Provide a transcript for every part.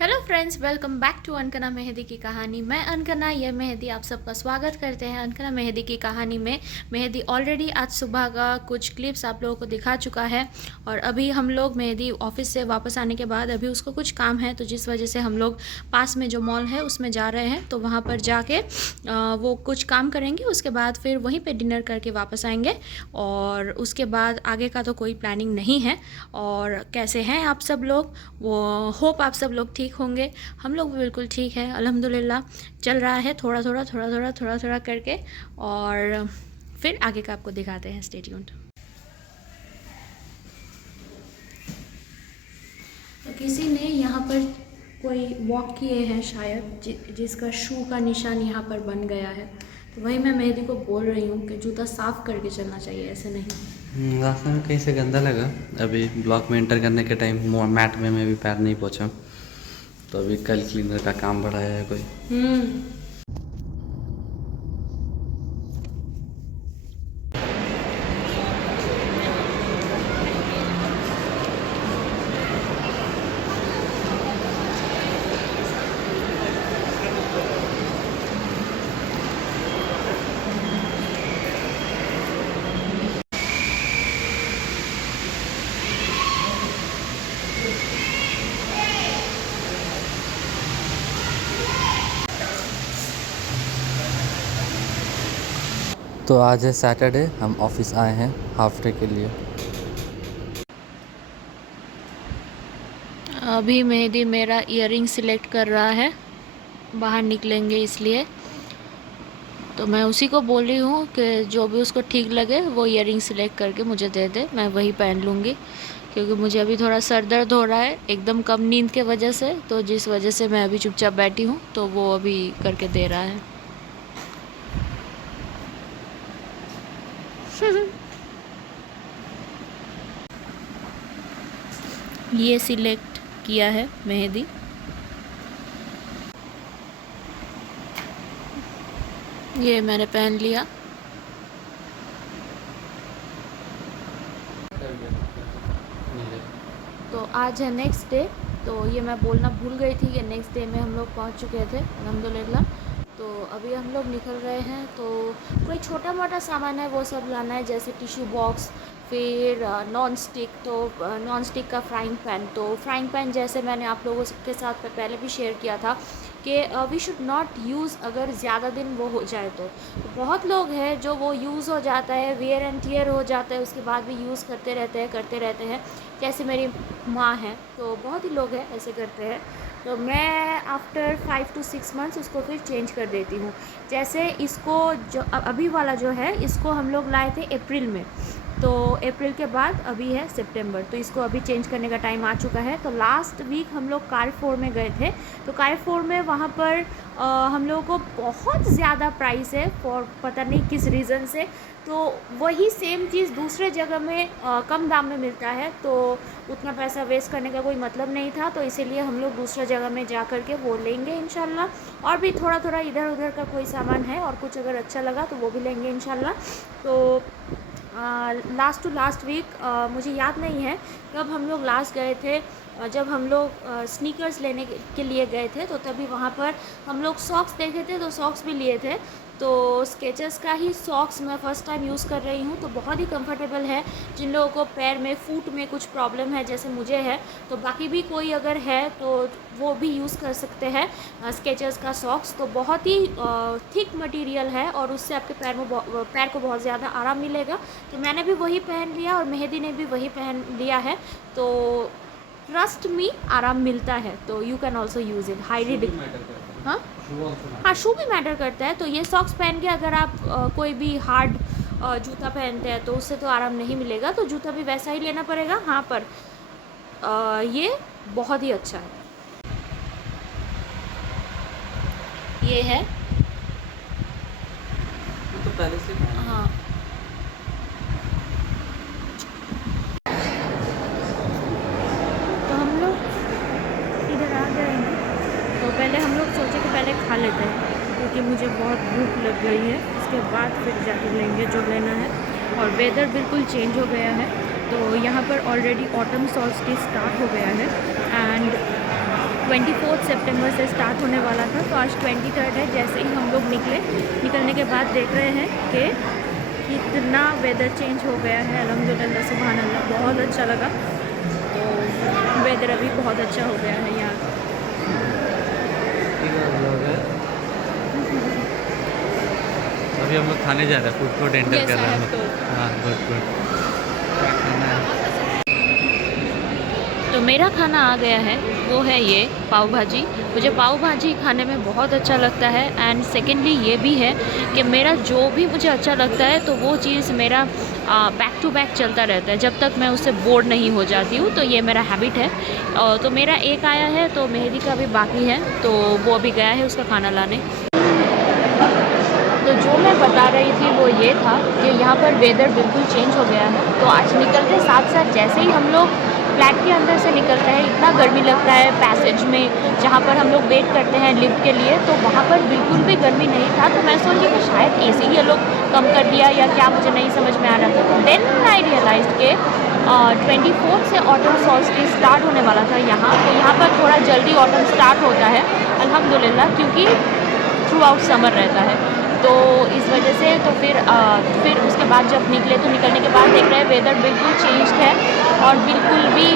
Hello friends, welcome back to अनकना मेहंदी की कहानी। मैं अनकना, यह मेहंदी आप सबका स्वागत करते हैं अनकना मेहंदी की कहानी में। मेहंदी ऑलरेडी आज सुबह का कुछ क्लिप्स आप लोगों को दिखा चुका है और अभी हम लोग मेहंदी ऑफिस से वापस आने के बाद अभी उसको कुछ काम है, तो जिस वजह से हम लोग पास में जो मॉल है उसमें जा रहे हैं। तो वहाँ पर जाके वो कुछ काम करेंगे, उसके बाद फिर वहीं पर डिनर करके वापस आएंगे और उसके बाद आगे का तो कोई प्लानिंग नहीं है। और कैसे हैं आप सब लोग? वो होप आप सब लोग ठीक होंगे। हम लोग भी बिल्कुल ठीक है, अल्हम्दुलिल्लाह। चल रहा है थोड़ा थोड़ा करके और फिर आगे का आपको दिखाते हैं। Stay tuned. तो किसी ने यहाँ पर कोई वॉक किए हैं शायद, जिसका शू का निशान यहाँ पर बन गया है। तो वही मैं मेहंदी को बोल रही हूँ कि जूता साफ़ करके चलना चाहिए, ऐसे नहीं। रास्ते में कहीं से गंदा लगा। अभी ब्लॉक में एंटर करने के टाइम मैट में मैं भी पैर नहीं पहुँचा, तो अभी कल क्लीनर का काम बढ़ाया है कोई। तो आज है सैटरडे, हम ऑफिस आए हैं हाफ डे के लिए। अभी मेहंदी मेरा ईयरिंग सिलेक्ट कर रहा है, बाहर निकलेंगे इसलिए। तो मैं उसी को बोल रही हूँ कि जो भी उसको ठीक लगे वो ईयरिंग सिलेक्ट करके मुझे दे दे, मैं वही पहन लूँगी। क्योंकि मुझे अभी थोड़ा सर दर्द हो रहा है एकदम कम नींद के वजह से, तो जिस वजह से मैं अभी चुपचाप बैठी हूँ, तो वो अभी करके दे रहा है। ये सिलेक्ट किया है मेहंदी। ये मैंने पहन लिया। तो आज है नेक्स्ट डे। तो ये मैं बोलना भूल गई थी कि नेक्स्ट डे में हम लोग पहुंच चुके थे अल्हम्दुलिल्लाह। तो अभी हम लोग निकल रहे हैं। तो कोई छोटा मोटा सामान है वो सब लाना है, जैसे टिश्यू बॉक्स, फिर नॉन स्टिक। तो नॉन स्टिक का फ्राइंग पैन। तो फ्राइंग पैन जैसे मैंने आप लोगों के साथ पहले भी शेयर किया था कि वी शुड नॉट यूज़, अगर ज़्यादा दिन वो हो जाए तो बहुत लोग हैं जो वो यूज़ हो जाता है, वेयर एंड टियर हो जाता है, उसके बाद भी यूज़ करते रहते हैं। जैसे मेरी माँ हैं, तो बहुत ही लोग हैं ऐसे करते हैं। तो मैं आफ्टर 5 to 6 मंथ्स उसको फिर चेंज कर देती हूँ। जैसे इसको जो अभी वाला जो है, इसको हम लोग लाए थे अप्रैल में। तो अप्रैल के बाद अभी है सितंबर, तो इसको अभी चेंज करने का टाइम आ चुका है। तो लास्ट वीक हम लोग कारफोर में गए थे। तो कारफोर में वहाँ पर हम लोगों को बहुत ज़्यादा प्राइस है फॉर पता नहीं किस रीज़न से। तो वही सेम चीज़ दूसरे जगह में कम दाम में मिलता है, तो उतना पैसा वेस्ट करने का कोई मतलब नहीं था। तो इसीलिए हम लोग दूसरा जगह में जा कर के वो लेंगे इंशाल्लाह। और भी थोड़ा थोड़ा इधर उधर का कोई सामान है और कुछ अगर अच्छा लगा तो वो भी लेंगे इंशाल्लाह। तो लास्ट टू लास्ट वीक मुझे याद नहीं है कब हम लोग लास्ट गए थे। जब हम लोग स्नीकर्स लेने के लिए गए थे, तो तभी वहाँ पर हम लोग सॉक्स देखे थे, तो सॉक्स भी लिए थे। तो स्केचर्स का ही सॉक्स मैं फ़र्स्ट टाइम यूज़ कर रही हूँ, तो बहुत ही कंफर्टेबल है। जिन लोगों को पैर में फुट में कुछ प्रॉब्लम है जैसे मुझे है, तो बाकी भी कोई अगर है तो वो भी यूज़ कर सकते हैं स्केचर्स का सॉक्स। तो बहुत ही थिक मटेरियल है और उससे आपके पैर को बहुत ज़्यादा आराम मिलेगा। तो मैंने भी वही पहन लिया और मेहदी ने भी वही पहन लिया है। तो ट्रस्ट मी, आराम मिलता है। तो you can also use it. Highly हाँ हाँ, शू भी मैटर करता है। तो ये सॉक्स पहन के अगर आप कोई भी हार्ड जूता पहनते हैं तो उससे तो आराम नहीं मिलेगा, तो जूता भी वैसा ही लेना पड़ेगा। हाँ, पर ये बहुत ही अच्छा है। ये है तो पहले से हाँ। तो हम लोग इधर आ गए हैं। तो पहले हम लोग सोचे कि पहले खा लेते हैं क्योंकि मुझे बहुत भूख लग गई है। इसके बाद फिर जाके लेंगे जो लेना है। और वेदर बिल्कुल चेंज हो गया है। तो यहाँ पर ऑलरेडी ऑटम सॉल्स्टिस स्टार्ट हो गया है एंड 24 सितंबर से स्टार्ट होने वाला था। तो आज 23 है। जैसे ही हम लोग निकलने के बाद देख रहे हैं कि कितना वेदर चेंज हो गया है। अल्हम्दुलिल्लाह, सुभान अल्लाह, बहुत अच्छा लगा। तो वेदर अभी बहुत अच्छा हो गया है यहाँ। अभी हम लोग खाने जा रहे हैं, फूड कोर्ट एंटर कर रहे हैं। हाँ, गुड गुड। क्या खाना है? तो मेरा खाना आ गया है, वो है ये पाव भाजी। मुझे पाव भाजी खाने में बहुत अच्छा लगता है एंड सेकेंडली ये भी है कि मेरा जो भी मुझे अच्छा लगता है तो वो चीज़ मेरा बैक टू बैक चलता रहता है जब तक मैं उससे बोर नहीं हो जाती हूँ। तो ये मेरा हैबिट है। तो मेरा एक आया है तो मेहदी का भी बाकी है, तो वो अभी गया है उसका खाना लाने। तो जो मैं बता रही थी वो ये था कि यहाँ पर वेदर बिल्कुल चेंज हो गया है। तो आज निकलते साथ साथ जैसे ही हम लोग फ्लैट के अंदर से निकलते हैं, इतना गर्मी लगता है पैसेज में जहाँ पर हम लोग वेट करते हैं लिफ्ट के लिए। तो वहाँ पर बिल्कुल भी गर्मी नहीं था। तो मैं सोची कि शायद एसी ये लोग कम कर दिया या क्या, मुझे नहीं समझ में आ रहा था। देन आई रियलाइज के 24 से ऑटम सॉल्स्टिस स्टार्ट होने वाला था यहाँ। तो यहाँ पर थोड़ा जल्दी ऑटम स्टार्ट होता है अल्हम्दुलिल्लाह, क्योंकि थ्रू आउट समर रहता है। तो इस वजह से तो फिर उसके बाद जब निकले तो निकलने के बाद देख रहे हैं वेदर बिल्कुल चेंज्ड है और बिल्कुल भी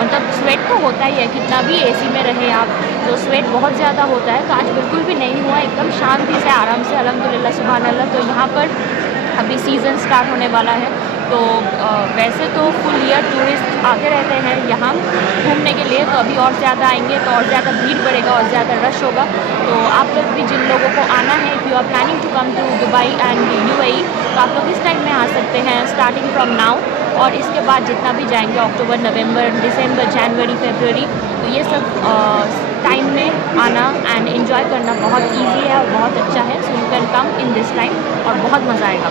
मतलब स्वेट तो होता ही है, कितना भी एसी में रहे आप तो स्वेट बहुत ज़्यादा होता है। तो आज बिल्कुल भी नहीं हुआ, एकदम शांति से आराम से अल्हम्दुलिल्लाह, सुभान अल्लाह। तो यहाँ पर अभी सीज़न स्टार्ट होने वाला है। तो वैसे तो फुल ईयर टूरिस्ट आते रहते हैं यहाँ घूमने के लिए। तो अभी और ज़्यादा आएंगे तो और ज़्यादा भीड़ बढ़ेगा और ज़्यादा रश होगा। तो आप लोग भी जिन लोगों को आना है, if you are planning to come to Dubai and UAE, तो आप लोग इस टाइम में आ सकते हैं स्टार्टिंग फ्रॉम नाउ। और इसके बाद जितना भी जाएंगे अक्टूबर, नवंबर, दिसंबर, जनवरी, फरवरी, तो ये सब टाइम में आना एंड एंजॉय करना बहुत इजी है और बहुत अच्छा है। So you can come in this time और बहुत मज़ा आएगा।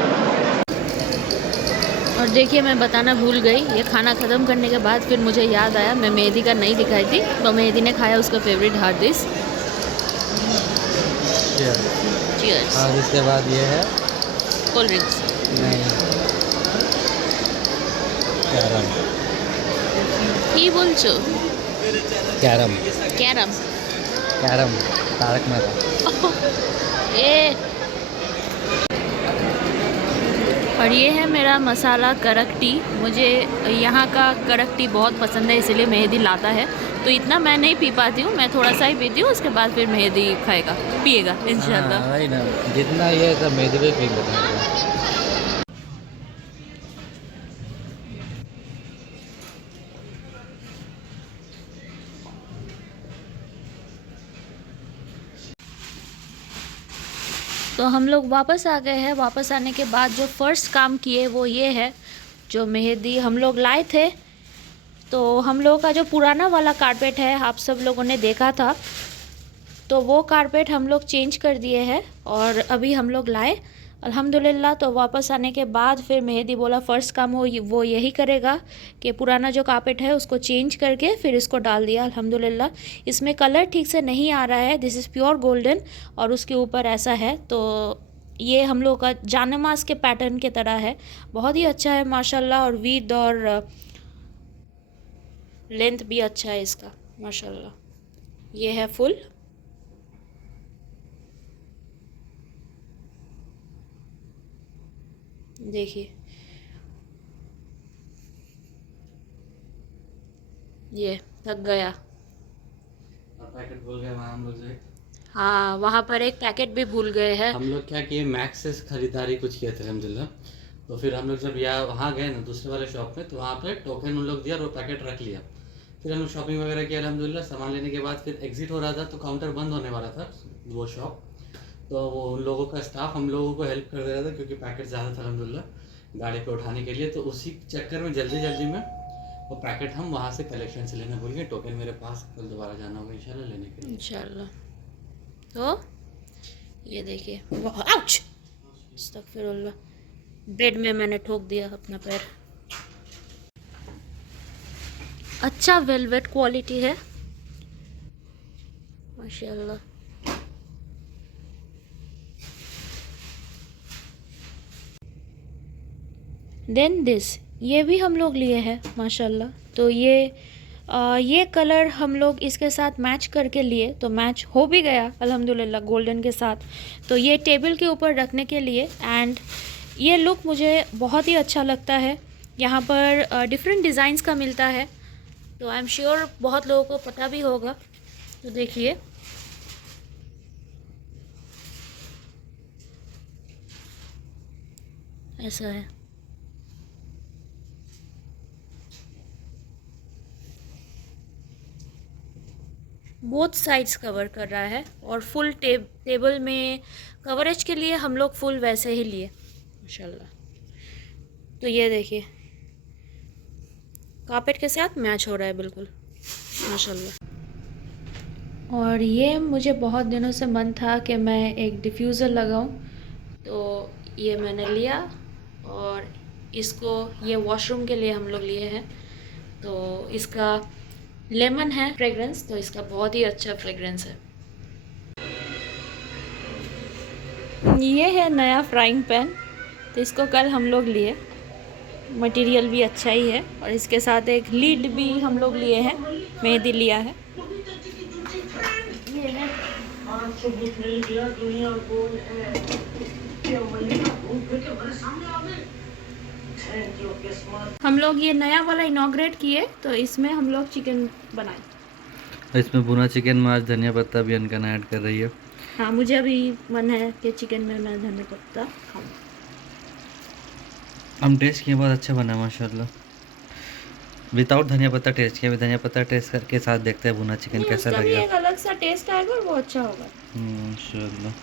और देखिए, मैं बताना भूल गई, ये खाना ख़त्म करने के बाद फिर मुझे याद आया मैं मेहदी का नहीं दिखाई थी। तो मेहदी ने खाया उसका फेवरेट हार्ड डिश। चीयर्स। और इसके बाद ये है कोल्ड ड्रिंक्स। नहीं, कैरम। কি বলছো? Carrom carrom. Carrom Tarak Mehta. ए और ये है मेरा मसाला कड़क टी। मुझे यहाँ का कड़क टी बहुत पसंद है, इसीलिए मेहदी लाता है। तो इतना मैं नहीं पी पाती हूँ, मैं थोड़ा सा ही पीती हूँ, उसके बाद फिर मेहदी पिएगा इंशाल्लाह। हाँ, वही ना, जितना ये सब मेहदी पे पी लेते हैं। तो हम लोग वापस आ गए हैं। वापस आने के बाद जो फर्स्ट काम किए वो ये है, जो मेहदी हम लोग लाए थे। तो हम लोगों का जो पुराना वाला कारपेट है, आप सब लोगों ने देखा था, तो वो कारपेट हम लोग चेंज कर दिए हैं और अभी हम लोग लाए अल्हम्दुलिल्लाह। तो वापस आने के बाद फिर मेहदी बोला फ़र्स्ट काम वो यही करेगा कि पुराना जो कारपेट है उसको चेंज करके फिर इसको डाल दिया अल्हम्दुलिल्लाह। इसमें कलर ठीक से नहीं आ रहा है, दिस इज़ प्योर गोल्डन, और उसके ऊपर ऐसा है। तो ये हम लोग का जानमाज़ के पैटर्न के तरह है, बहुत ही अच्छा है माशाल्लाह। और विड्थ और लेंथ भी अच्छा है इसका माशाल्लाह। ये है फुल। देखिए ये थक गया। और पैकेट भूल गए वहाँ हम लोग जो है। हाँ वहाँ पर एक पैकेट भी भूल गए हैं। हम लोग क्या किए, मैक्स से खरीदारी कुछ किए थे अल्हम्दुलिल्लाह। तो फिर हम लोग जब यहाँ वहाँ गए ना दूसरे वाले शॉप में, तो वहाँ पे टोकन उन लोग दिया और वो पैकेट रख लिया। फिर हम लोग शॉपिंग वगैरह किया अल्हम्दुलिल्लाह। सामान लेने के बाद फिर एग्जिट हो रहा था, तो काउंटर बंद होने वाला था वो शॉप। तो वो उन लोगों का स्टाफ हम लोगों को हेल्प कर दे रहा था, क्योंकि पैकेट ज़्यादा था अल्हम्दुलिल्लाह गाड़ी पे उठाने के लिए। तो उसी चक्कर में जल्दी जल्दी में वो पैकेट हम वहाँ से कलेक्शन से लेना भूल गए। टोकन मेरे पास, कल दोबारा जाना होगा इंशाल्लाह लेने के लिए। इंशाल्लाह। तो ये देखिए, आउच, अस्तगफिरुल्लाह, बेड में मैंने ठोक दिया अपना पैर। अच्छा वेलवेट क्वालिटी है माशाल्लाह। देन दिस, ये भी हम लोग लिए हैं माशाल्लाह। तो ये कलर हम लोग इसके साथ मैच करके लिए, तो मैच हो भी गया अल्हम्दुलिल्लाह गोल्डन के साथ। तो ये टेबल के ऊपर रखने के लिए, एंड ये लुक मुझे बहुत ही अच्छा लगता है। यहाँ पर डिफरेंट डिज़ाइंस का मिलता है, तो आई एम श्योर बहुत लोगों को पता भी होगा। तो देखिए ऐसा है। बोथ साइड्स कवर कर रहा है, और फुल टेबल में कवरेज के लिए हम लोग फुल वैसे ही लिए माशाल्लाह। तो ये देखिए कारपेट के साथ मैच हो रहा है बिल्कुल माशाल्लाह। और ये मुझे बहुत दिनों से मन था कि मैं एक डिफ्यूज़र लगाऊं, तो ये मैंने लिया। और इसको, ये वॉशरूम के लिए हम लोग लिए हैं। तो इसका लेमन है फ्रेगरेंस, तो इसका बहुत ही अच्छा फ्रेगरेंस है। ये है नया फ्राइंग पैन, तो इसको कल हम लोग लिए। मटेरियल भी अच्छा ही है, और इसके साथ एक लीड भी हम लोग लिए हैं, मेहंदी लिया है। ये है हम लोग ये नया वाला इनॉग्रेट किए, तो इसमें हम लोग चिकन बनाए। इसमें भुना चिकन में आज धनिया पत्ता भी अनकना ऐड कर रही है। हाँ मुझे अभी मन है कि चिकन में मैं धनिया पत्ता खाऊं। हम टेस्ट किए, बहुत अच्छा बना माशाल्लाह। विदाउट धनिया पत्ता टेस्ट किया, धनिया पत्ता टेस्ट करके साथ देखते हैं भुना चिकन कैसा उसका भी लगेगा। एक अलग सा टेस्ट आएगा और वो अच्छा होगा। इंशाल्लाह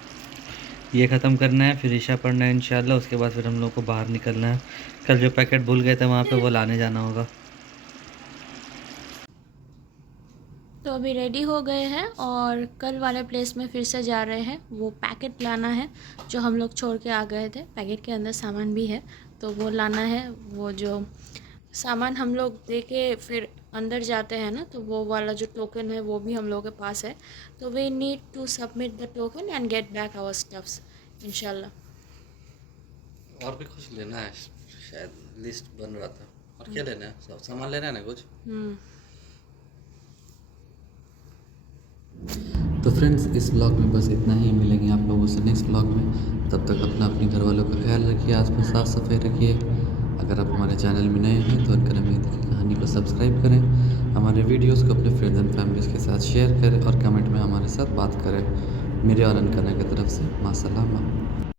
ये ख़त्म करना है, फिर ईशा पढ़ना है इंशाल्लाह। उसके बाद फिर हम लोग को बाहर निकलना है। कल जो पैकेट भूल गए थे वहाँ पे वो लाने जाना होगा। तो अभी रेडी हो गए हैं और कल वाले प्लेस में फिर से जा रहे हैं। वो पैकेट लाना है जो हम लोग छोड़ के आ गए थे। पैकेट के अंदर सामान भी है, तो वो लाना है। वो जो सामान हम लोग दे के फिर अंदर जाते हैं ना, तो वो वाला जो टोकन है वो भी हम लोगों के पास है। तो we need to submit the token and get back our stuffs इंशाल्लाह। और भी कुछ लेना है शायद, लिस्ट बन रहा था। और क्या लेना है? सब सामान लेना है ना कुछ। तो फ्रेंड्स इस ब्लॉग में बस इतना ही। मिलेंगे आप लोगों से नेक्स्ट ब्लॉग में। तब तक अपना अपने घर वालों का ख्याल रखिए, आसपास साफ सफाई रखिए। अगर आप हमारे चैनल में नए हैं तो अनकन मेहंदी की कहानी को सब्सक्राइब करें। हमारे वीडियोस को अपने फ्रेंड्स एंड फैमिलीज़ के साथ शेयर करें और कमेंट में हमारे साथ बात करें। मेरे और अनकना की तरफ से मासलामा।